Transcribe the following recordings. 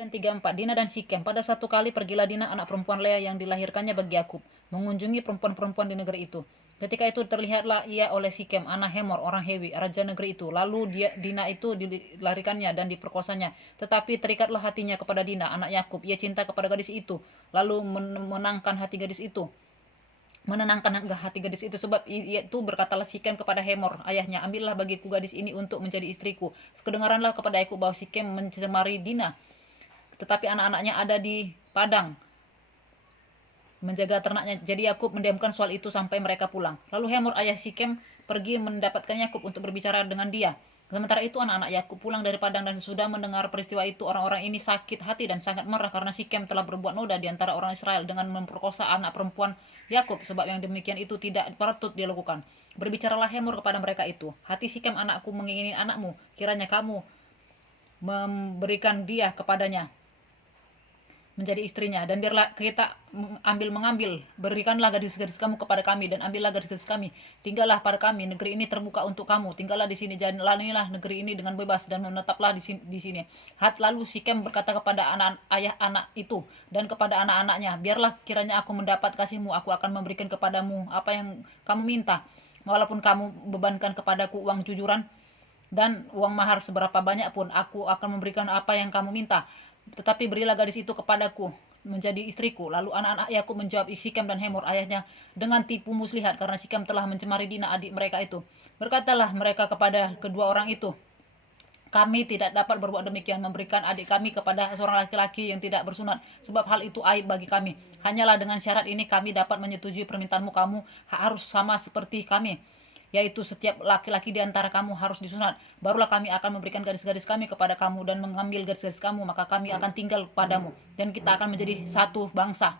Dan 34, Dina dan Sikem. Pada satu kali pergilah Dina, anak perempuan Lea yang dilahirkannya bagi Yakub, mengunjungi perempuan-perempuan di negeri itu. Ketika itu terlihatlah ia oleh Sikem, anak Hemor, orang Hewi, raja negeri itu. Lalu Dina itu dilarikannya dan diperkosanya. Tetapi terikatlah hatinya kepada Dina, anak Yakub. Ia cinta kepada gadis itu, lalu menenangkan hati gadis itu. Sebab itu berkatalah Sikem kepada Hemor ayahnya, ambillah bagiku gadis ini untuk menjadi istriku. Kedengaranlah kepada Yakub bahwa Sikem mencemari Dina, tetapi anak-anaknya ada di padang menjaga ternaknya. Jadi Yakub mendiamkan soal itu sampai mereka pulang. Lalu Hemor ayah Sikem pergi mendapatkan Yakub untuk berbicara dengan dia. Sementara itu anak-anak Yakub pulang dari padang, dan sesudah mendengar peristiwa itu orang-orang ini sakit hati dan sangat marah karena Sikem telah berbuat noda di antara orang Israel dengan memperkosa anak perempuan Yakub, sebab yang demikian itu tidak patut dilakukan. Berbicaralah Hemor kepada mereka itu, hati Sikem anakku mengingini anakmu, kiranya kamu memberikan dia kepadanya menjadi istrinya, dan biarlah kita mengambil, berikanlah gadis-gadis kamu kepada kami, dan ambillah gadis-gadis kami, tinggallah pada kami, negeri ini terbuka untuk kamu, tinggallah di sini, jalanilah negeri ini dengan bebas, dan menetaplah di sini. Lalu Sikem berkata kepada ayah anak itu dan kepada anak-anaknya, biarlah kiranya aku mendapat kasihmu, aku akan memberikan kepadamu apa yang kamu minta, walaupun kamu bebankan kepadaku uang jujuran dan uang mahar seberapa banyak pun, aku akan memberikan apa yang kamu minta. Tetapi berilah gadis itu kepadaku menjadi istriku. Lalu anak-anak Yakub menjawab Sikem dan Hemor ayahnya dengan tipu muslihat, karena Sikem telah mencemari Dina adik mereka itu. Berkatalah mereka kepada kedua orang itu, kami tidak dapat berbuat demikian, memberikan adik kami kepada seorang laki-laki yang tidak bersunat, sebab hal itu aib bagi kami. Hanyalah dengan syarat ini kami dapat menyetujui permintaanmu, kamu harus sama seperti kami, yaitu setiap laki-laki di antara kamu harus disunat. Barulah kami akan memberikan gadis-gadis kami kepada kamu dan mengambil gadis-gadis kamu, maka kami akan tinggal padamu dan kita akan menjadi satu bangsa.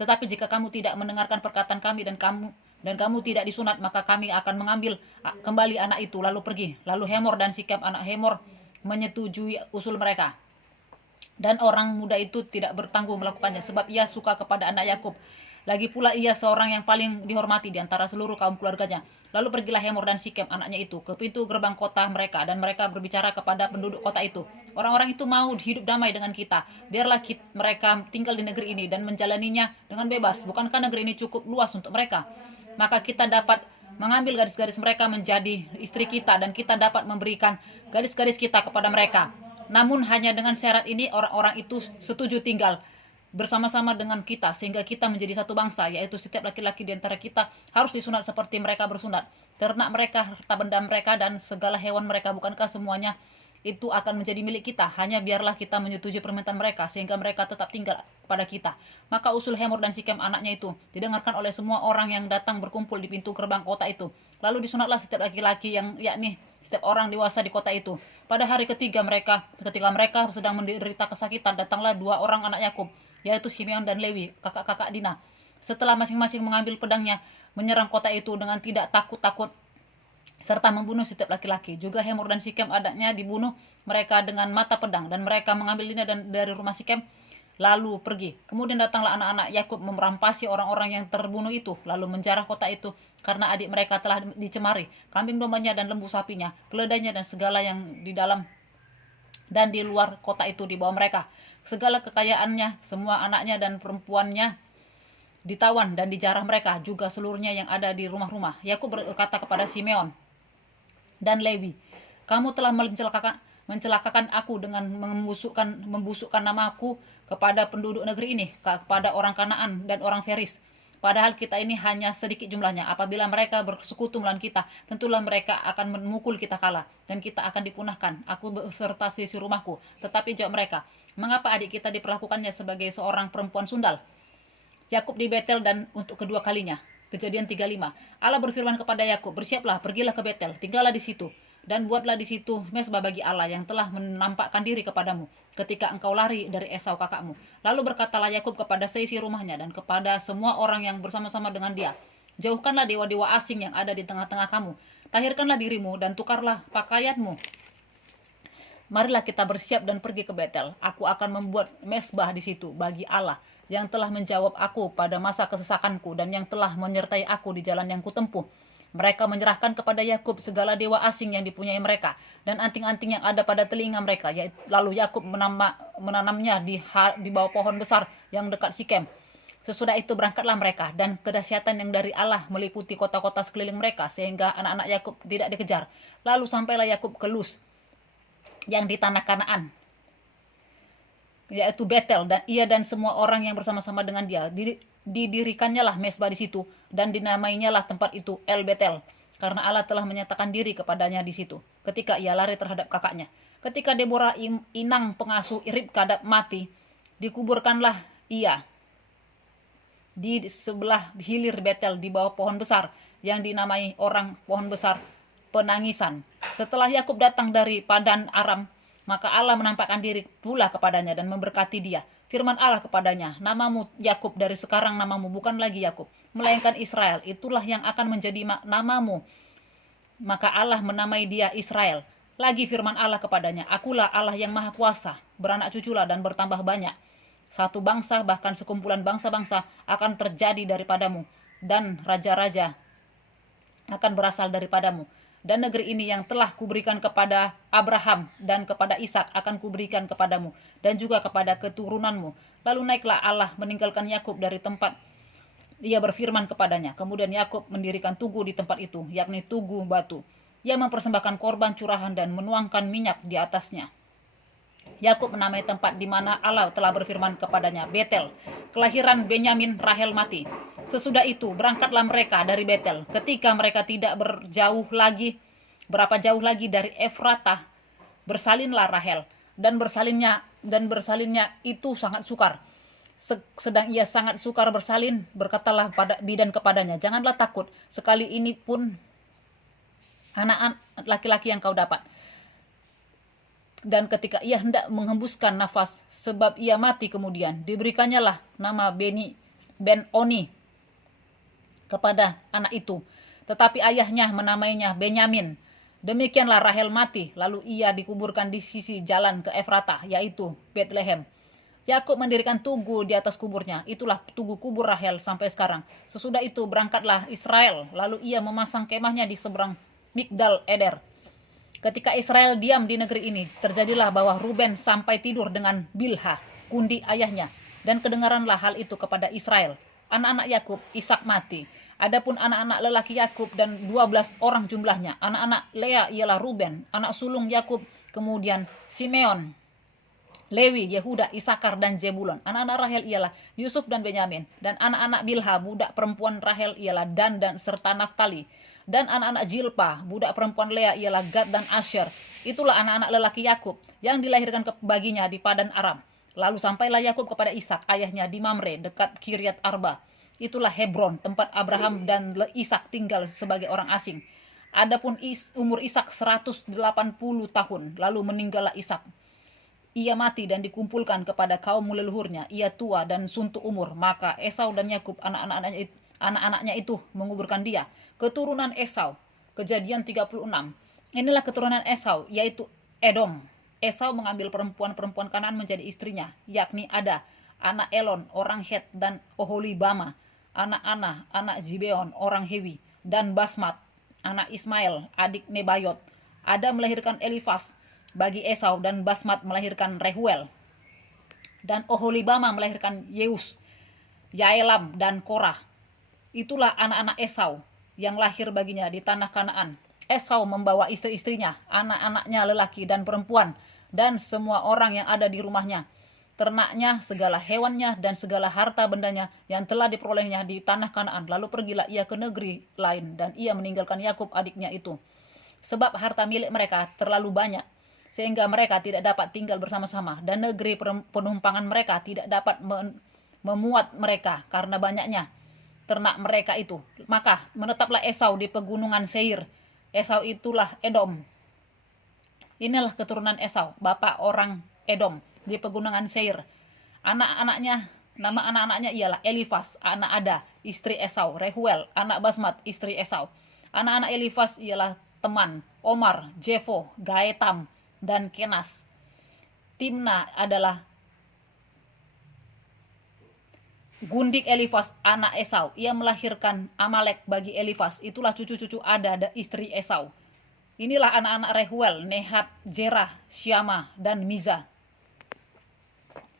Tetapi jika kamu tidak mendengarkan perkataan kami dan kamu tidak disunat, maka kami akan mengambil kembali anak itu lalu pergi. Lalu Hemor dan Sikem anak Hemor menyetujui usul mereka. Dan orang muda itu tidak bertanggung melakukannya, sebab ia suka kepada anak Yakub. Lagi pula ia seorang yang paling dihormati di antara seluruh kaum keluarganya. Lalu pergilah Hemor dan Sikem anaknya itu ke pintu gerbang kota mereka, dan mereka berbicara kepada penduduk kota itu, orang-orang itu mau hidup damai dengan kita, biarlah mereka tinggal di negeri ini dan menjalaninya dengan bebas. Bukankah negeri ini cukup luas untuk mereka? Maka kita dapat mengambil gadis-gadis mereka menjadi istri kita, dan kita dapat memberikan gadis-gadis kita kepada mereka. Namun hanya dengan syarat ini, orang-orang itu setuju tinggal bersama-sama dengan kita sehingga kita menjadi satu bangsa, yaitu setiap laki-laki di antara kita harus disunat seperti mereka bersunat. Ternak mereka, harta benda mereka, dan segala hewan mereka, bukankah semuanya itu akan menjadi milik kita? Hanya biarlah kita menyetujui permintaan mereka sehingga mereka tetap tinggal pada kita. Maka usul Hemor dan Sikem anaknya itu didengarkan oleh semua orang yang datang berkumpul di pintu gerbang kota itu. Lalu disunatlah setiap laki-laki yakni setiap orang dewasa di kota itu. Pada hari ketiga ketika mereka sedang menderita kesakitan, datanglah dua orang anak Yakub, yaitu Simeon dan Lewi, kakak-kakak Dina. Setelah masing-masing mengambil pedangnya, menyerang kota itu dengan tidak takut-takut, serta membunuh setiap laki-laki. Juga Hemor dan Sikem adanya dibunuh mereka dengan mata pedang, dan mereka mengambil Dina dari rumah Sikem lalu pergi. Kemudian datanglah anak-anak Yakub merampasi orang-orang yang terbunuh itu, lalu menjarah kota itu karena adik mereka telah dicemari. Kambing dombanya dan lembu sapinya, keledainya dan segala yang di dalam dan di luar kota itu dibawa mereka. Segala kekayaannya, semua anaknya dan perempuannya ditawan dan dijarah mereka, juga seluruhnya yang ada di rumah-rumah. Yakub berkata kepada Simeon dan Lewi, kamu telah mencelakakan aku dengan membusukkan namaku kepada penduduk negeri ini, kepada orang Kanaan dan orang Feris. Padahal kita ini hanya sedikit jumlahnya. Apabila mereka bersekutu melawan kita, tentulah mereka akan memukul kita kalah, dan kita akan dipunahkan, aku beserta sisi rumahku. Tetapi jawab mereka, mengapa adik kita diperlakukannya sebagai seorang perempuan sundal? Yakub di Betel dan untuk kedua kalinya. Kejadian 35. Allah berfirman kepada Yakub, bersiaplah, pergilah ke Betel, tinggallah di situ, dan buatlah di situ mezbah bagi Allah yang telah menampakkan diri kepadamu ketika engkau lari dari Esau kakakmu. Lalu berkatalah Yakub kepada seisi rumahnya dan kepada semua orang yang bersama-sama dengan dia, jauhkanlah dewa-dewa asing yang ada di tengah-tengah kamu, tahirkanlah dirimu dan tukarlah pakaianmu. Marilah kita bersiap dan pergi ke Betel. Aku akan membuat mezbah di situ bagi Allah yang telah menjawab aku pada masa kesesakanku dan yang telah menyertai aku di jalan yang kutempuh. Mereka menyerahkan kepada Yakub segala dewa asing yang dipunyai mereka dan anting-anting yang ada pada telinga mereka. Lalu Yakub menanamnya di bawah pohon besar yang dekat Sikem. Sesudah itu berangkatlah mereka, dan kedahsyatan yang dari Allah meliputi kota-kota sekeliling mereka, sehingga anak-anak Yakub tidak dikejar. Lalu sampailah Yakub ke Luz yang di tanah Kanaan, yaitu Betel, dan ia dan semua orang yang bersama-sama dengan dia. Didirikannya lah mesbah di situ, dan dinamainya lah tempat itu El Betel, karena Allah telah menyatakan diri kepadanya di situ ketika ia lari terhadap kakaknya. Ketika Deborah inang pengasuh Ribka mati, dikuburkanlah ia di sebelah hilir Betel di bawah pohon besar yang dinamai orang pohon besar penangisan. Setelah Yakub datang dari Padan Aram, maka Allah menampakkan diri pula kepadanya dan memberkati dia. Firman Allah kepadanya, namamu Yakub, dari sekarang namamu bukan lagi Yakub, melainkan Israel. Itulah yang akan menjadi namamu. Maka Allah menamai dia Israel. Lagi firman Allah kepadanya, akulah Allah yang maha kuasa, beranak cuculah dan bertambah banyak. Satu bangsa, bahkan sekumpulan bangsa-bangsa akan terjadi daripadamu, dan raja-raja akan berasal daripadamu. Dan negeri ini yang telah kuberikan kepada Abraham dan kepada Ishak akan kuberikan kepadamu, dan juga kepada keturunanmu. Lalu naiklah Allah meninggalkan Yakub dari tempat ia berfirman kepadanya. Kemudian Yakub mendirikan tugu di tempat itu, yakni tugu batu. Ia mempersembahkan korban curahan dan menuangkan minyak di atasnya. Yakub menamai tempat di mana Allah telah berfirman kepadanya Betel. Kelahiran Benyamin, Rahel mati. Sesudah itu berangkatlah mereka dari Betel. Ketika mereka tidak berapa jauh lagi dari Efratah, bersalinlah Rahel, dan bersalinnya itu sangat sukar. Sedang ia sangat sukar bersalin, berkatalah pada bidan kepadanya, janganlah takut, sekali ini pun anak laki-laki yang kau dapat. Dan ketika ia hendak menghembuskan nafas, sebab ia mati kemudian, diberikannya lah nama Ben-Oni kepada anak itu. Tetapi ayahnya menamainya Benyamin. Demikianlah Rahel mati, lalu ia dikuburkan di sisi jalan ke Efratah, yaitu Bethlehem. Yakub mendirikan tugu di atas kuburnya, itulah tugu kubur Rahel sampai sekarang. Sesudah itu berangkatlah Israel, lalu ia memasang kemahnya di seberang Migdal Eder. Ketika Israel diam di negeri ini, terjadilah bahwa Ruben sampai tidur dengan Bilha, kundi ayahnya, dan kedengaranlah hal itu kepada Israel. Anak-anak Yakub, Ishak mati. Adapun anak-anak lelaki Yakub dan 12 orang jumlahnya. Anak-anak Lea ialah Ruben, anak sulung Yakub, kemudian Simeon, Lewi, Yehuda, Isakar, dan Zebulon. Anak-anak Rahel ialah Yusuf dan Benyamin, dan anak-anak Bilha, budak perempuan Rahel ialah Dan serta Naftali. Dan anak-anak Jilpa, budak perempuan Lea ialah Gad dan Asher. Itulah anak-anak lelaki Yakub yang dilahirkan baginya di Padan Aram. Lalu sampailah Yakub kepada Ishak ayahnya di Mamre dekat Kiryat Arba. Itulah Hebron, tempat Abraham dan Ishak tinggal sebagai orang asing. Adapun umur Ishak 180 tahun, lalu meninggallah Ishak. Ia mati dan dikumpulkan kepada kaum leluhurnya. Ia tua dan suntuk umur. Maka Esau dan Yakub anak-anaknya itu menguburkan dia. Keturunan Esau, Kejadian 36. Inilah keturunan Esau, yaitu Edom. Esau mengambil perempuan-perempuan Kanaan menjadi istrinya, yakni Ada, anak Elon, orang Het, dan Oholibama, anak Ana, anak Zibeon, orang Hewi, dan Basmat, anak Ismail, adik Nebayot. Ada melahirkan Elifas bagi Esau, dan Basmat melahirkan Rehuel. Dan Oholibama melahirkan Yeus, Yaelam, dan Korah. Itulah anak-anak Esau yang lahir baginya di tanah Kanaan. Esau membawa istri-istrinya, anak-anaknya lelaki dan perempuan, dan semua orang yang ada di rumahnya, ternaknya, segala hewannya, dan segala harta bendanya yang telah diperolehnya di tanah Kanaan. Lalu pergilah ia ke negeri lain, dan ia meninggalkan Yakub adiknya itu. Sebab harta milik mereka terlalu banyak, sehingga mereka tidak dapat tinggal bersama-sama, dan negeri penumpangan mereka tidak dapat memuat mereka karena banyaknya ternak mereka itu. Maka menetaplah Esau di pegunungan Seir. Esau itulah Edom. Inilah keturunan Esau, bapak orang Edom, di pegunungan Seir. Nama anak-anaknya ialah Elifas, anak Ada, istri Esau, Rehuel, anak Basmat, istri Esau. Anak-anak Elifas ialah Teman, Omar, Jefo, Gaetam, dan Kenas. Timna adalah gundik Elifas anak Esau. Ia melahirkan Amalek bagi Elifas. Itulah cucu-cucu Ada istri Esau. Inilah anak-anak Rehuel, Nehat, Jerah, Syama, dan Miza.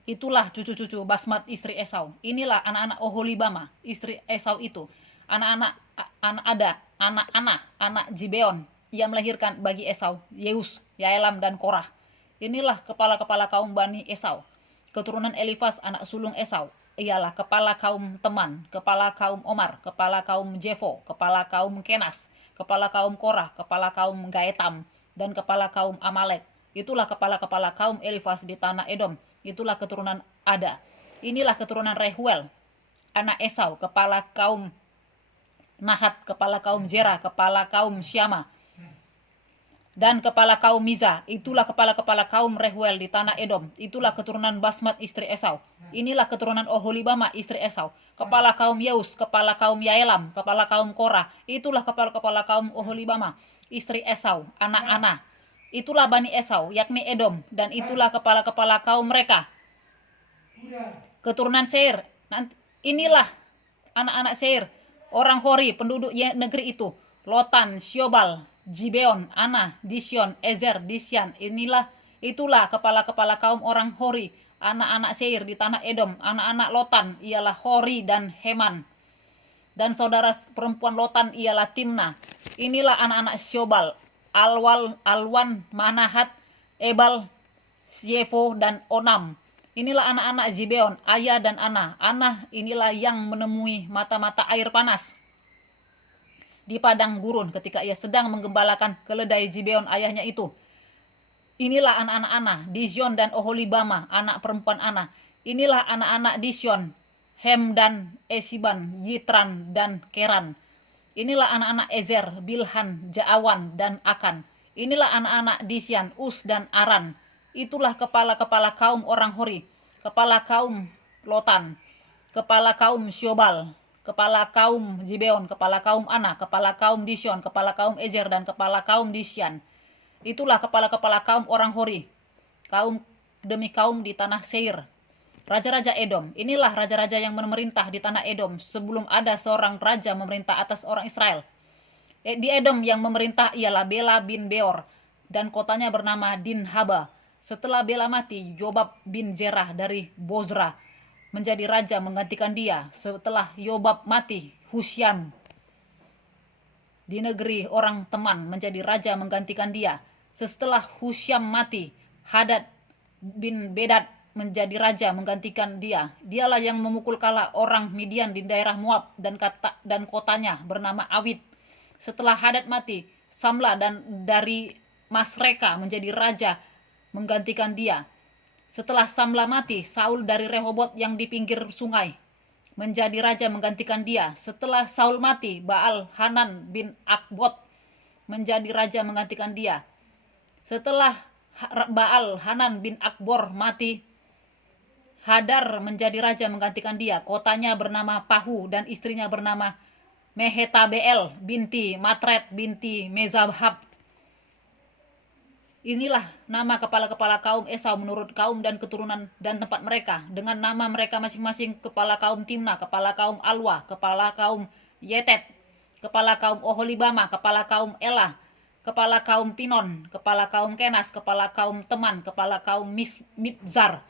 Itulah cucu-cucu Basmat istri Esau. Inilah anak-anak Oholibama istri Esau itu. Anak-anak Ada, anak Ana, anak Gibeon. Ia melahirkan bagi Esau Yeus, Yaelam, dan Korah. Inilah kepala-kepala kaum Bani Esau. Keturunan Elifas anak sulung Esau ialah kepala kaum Teman, kepala kaum Omar, kepala kaum Jefo, kepala kaum Kenas, kepala kaum Korah, kepala kaum Gaetam, dan kepala kaum Amalek. Itulah kepala-kepala kaum Elifas di tanah Edom. Itulah keturunan Ada. Inilah keturunan Rehuel, anak Esau, kepala kaum Nahat, kepala kaum Jerah, kepala kaum Syama, dan kepala kaum Miza. Itulah kepala-kepala kaum Rehuel di tanah Edom. Itulah keturunan Basmat istri Esau. Inilah keturunan Oholibama istri Esau. Kepala kaum Yeus, kepala kaum Yaelam, kepala kaum Korah. Itulah kepala-kepala kaum Oholibama istri Esau, anak Ana. Itulah Bani Esau, yakni Edom. Dan itulah kepala-kepala kaum mereka. Keturunan Seir. Inilah anak-anak Seir, orang Hori, penduduk negeri itu. Lotan, Syobal, Gibeon, Ana, Disyon, Ezer, Disyan. Itulah kepala-kepala kaum orang Hori, anak-anak Seir di tanah Edom. Anak-anak Lotan ialah Hori dan Heman. Dan saudara perempuan Lotan ialah Timna. Inilah anak-anak Syobal, Alwan, Manahat, Ebal, Syefo, dan Onam. Inilah anak-anak Gibeon, Aya dan Ana. Ana inilah yang menemui mata-mata air panas di padang gurun ketika ia sedang menggembalakan keledai Gibeon ayahnya itu. Inilah anak-anak Ana, Disyon dan Oholibama, anak perempuan Ana. Inilah anak-anak Disyon, Hem dan Esiban, Yitran dan Keran. Inilah anak-anak Ezer, Bilhan, Jaawan, dan Akan. Inilah anak-anak Disyan, Us, dan Aran. Itulah kepala-kepala kaum orang Hori, kepala kaum Lotan, kepala kaum Syobal, kepala kaum Gibeon, kepala kaum Ana, kepala kaum Disyon, kepala kaum Ezer, dan kepala kaum Disyan. Itulah kepala-kepala kaum orang Hori, kaum demi kaum di tanah Seir. Raja-raja Edom. Inilah raja-raja yang memerintah di tanah Edom sebelum ada seorang raja memerintah atas orang Israel. Di Edom yang memerintah ialah Bela bin Beor, dan kotanya bernama Dinhaba. Setelah Bela mati, Yobab bin Zerah dari Bozra menjadi raja menggantikan dia. Setelah Yobab mati, Husyam di negeri orang Teman menjadi raja menggantikan dia. Setelah Husyam mati, Hadad bin Bedad menjadi raja menggantikan dia. Dialah yang memukul kalah orang Midian di daerah Moab, dan kotanya bernama Awit. Setelah Hadad mati, Samla dan dari Masreka menjadi raja menggantikan dia. Setelah Samla mati, Saul dari Rehobot yang di pinggir sungai menjadi raja menggantikan dia. Setelah Saul mati, Baal Hanan bin Akbot menjadi raja menggantikan dia. Setelah Baal Hanan bin Akbor mati, Hadar menjadi raja menggantikan dia. Kotanya bernama Pahu dan istrinya bernama Mehetabeel binti Matred binti Mezabhab. Inilah nama kepala-kepala kaum Esau menurut kaum dan keturunan dan tempat mereka, dengan nama mereka masing-masing: kepala kaum Timna, kepala kaum Alwa, kepala kaum Yetet, kepala kaum Oholibama, kepala kaum Elah, kepala kaum Pinon, kepala kaum Kenas, kepala kaum Teman, kepala kaum Mibzar,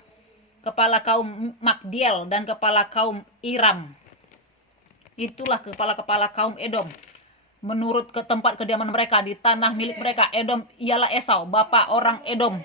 kepala kaum Magdiel, dan kepala kaum Iram. Itulah kepala-kepala kaum Edom menurut ke tempat kediaman mereka di tanah milik mereka. Edom ialah Esau, bapa orang Edom.